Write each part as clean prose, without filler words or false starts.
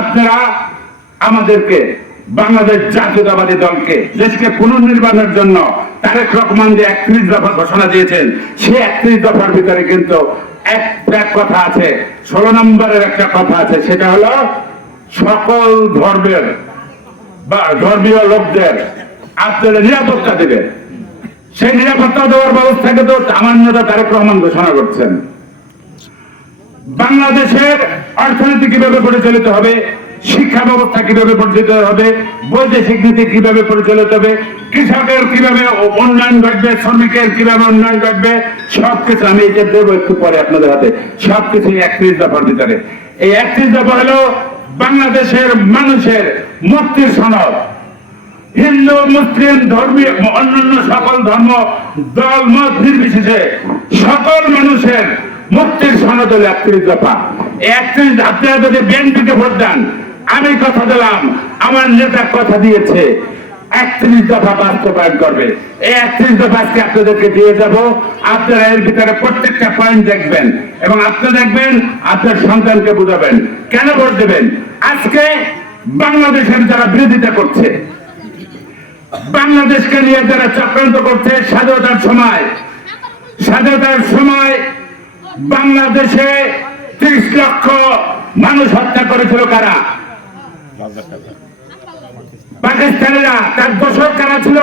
আপনারা আমাদেরকে বাংলাদেশ জাতীয়তাবাদী দলকে দেশকে পুনর্নির্মাণের জন্য তারেক রহমান যে 31 দফা ঘোষণা দিয়েছেন, সেই 31 দফার ভিতরে কিন্তু একটা কথা আছে, 16 নম্বরের একটা কথা আছে, সেটা হলো সকল ধর্মের বা ধর্মীয় লোকদের আপনারা নিরাপত্তা দেবেন। সেই নিরাপত্তা দেওয়ার ব্যবস্থাকে তো আমার নেতা তারেক রহমান ঘোষণা করছেন। বাংলাদেশের অর্থনীতি কিভাবে পরিচালিত হবে, শিক্ষা ব্যবস্থা কিভাবে পরিচালিত হবে, বৈদেশিক নীতি কিভাবে পরিচালিত হবে, কৃষকের কিভাবে উন্নয়ন ঘটবে, শ্রমিকের কিভাবে উন্নয়ন ঘটবে, সবকিছু আমি এটা দেবো একটু পরে আপনাদের হাতে। সবকিছু 31 দফার ভিতরে। এই 31 দফা হলো বাংলাদেশের মানুষের মুক্তির সনদ। হিন্দু, মুসলিম, ধর্মীয়, অন্যান্য সকল ধর্ম, দল, মত নির্বিশেষে সকল মানুষের মুক্তির সনদ হলো 31 দফা। 31 আপনারা যদি বিএনপিকে ভোট দেন, আমি কথা দিলাম, আমার নেতা কথা দিয়েছে 31 দফা বাস্তবায়ন করবে। এই 31 দফা আজকে আপনাদেরকে দিয়ে যাব। আপনারা এর ভিতরে প্রত্যেকটা পয়েন্ট দেখবেন এবং আপনারা দেখবেন, আপনার সন্তানকে বুঝাবেন কেন ভোট দেবেন। আজকে বাংলাদেশের যারা বিরোধিতা করছে, বাংলাদেশকে নিয়ে যারা চক্রান্ত করছে, স্বাধীনতার সময় বাংলাদেশে 30 লক্ষ মানুষ হত্যা করেছিল কারা? পাকিস্তানিরা। তার দোসর কারা ছিল?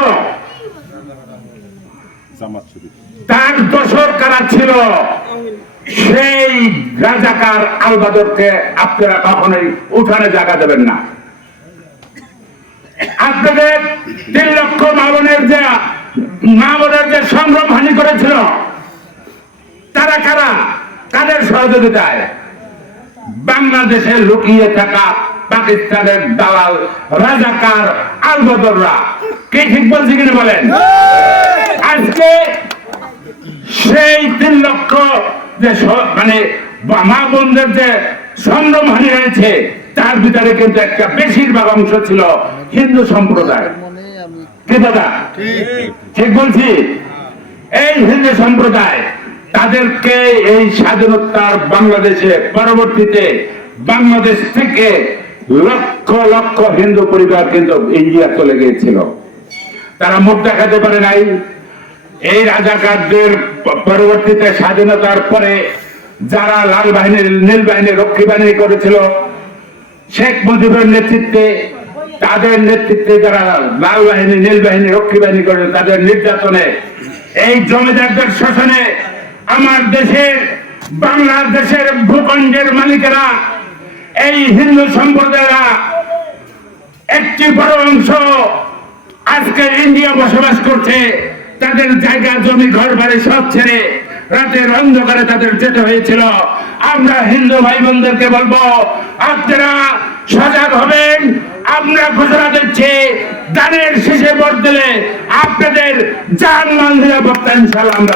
তার দোসর কারা ছিল? সেই রাজাকার আলবাদরকে আপনারা কখনোই উঠানে জায়গা দেবেন না। আপনাদের 3 লক্ষ মা বোনের যে সংগ্রাম হানি করেছিল, তারা কারা? কাদের সহযোগিতায়? বাংলাদেশে লুকিয়ে থাকা পাকিস্তানের দালাল রাজাকার আলবদররা। কে ঠিক বলছে কিনা বলেন? আজকে সেই 3 লক্ষ যে মানে মা বোনদের যে সংগ্রাম হানি হয়েছে, তার ভিতরে কিন্তু একটা বেশিরভাগ অংশ ছিল হিন্দু সম্প্রদায়। কি দাদা ঠিক বলছি? এই হিন্দু সম্প্রদায়, তাদেরকে এই স্বাধীনতার বাংলাদেশে পরবর্তীতে বাংলাদেশ থেকে লক্ষ লক্ষ হিন্দু পরিবার কিন্তু ইন্ডিয়া চলে গিয়েছিল। তারা মুখ দেখাতে পারে নাই। এই রাজাকারদের পরবর্তীতে স্বাধীনতার পরে যারা লাল বাহিনী, নীল বাহিনী, রক্ষী বাহিনী করেছিল, শেখ মুজিবের নেতৃত্বে, তাদের নেতৃত্বে যারা লাল বাহিনী, নীল বাহিনী, রক্ষী বাহিনী করে, তাদের নির্যাতনে, এই জমিদারদের শাসনে আমার দেশের, বাংলাদেশের ভূখণ্ডের মালিকেরা, এই হিন্দু সম্প্রদায়েরা একটি বড় অংশ আজকে ইন্ডিয়া বসবাস করছে। তাদের জায়গা, জমি, ঘর বাড়ি সব ছেড়ে রাতের অন্ধকারে তাদের যেতে হয়েছিল। আমরা হিন্দু ভাই বোনদেরকে বলবো, আপনারা সজাগ হবেন। আমরা ঘোষণা দিচ্ছি, দানের শেষে ভোট দিলে আপনাদের জান মাল নিরাপত্তা ইনশাআল্লাহ আমরা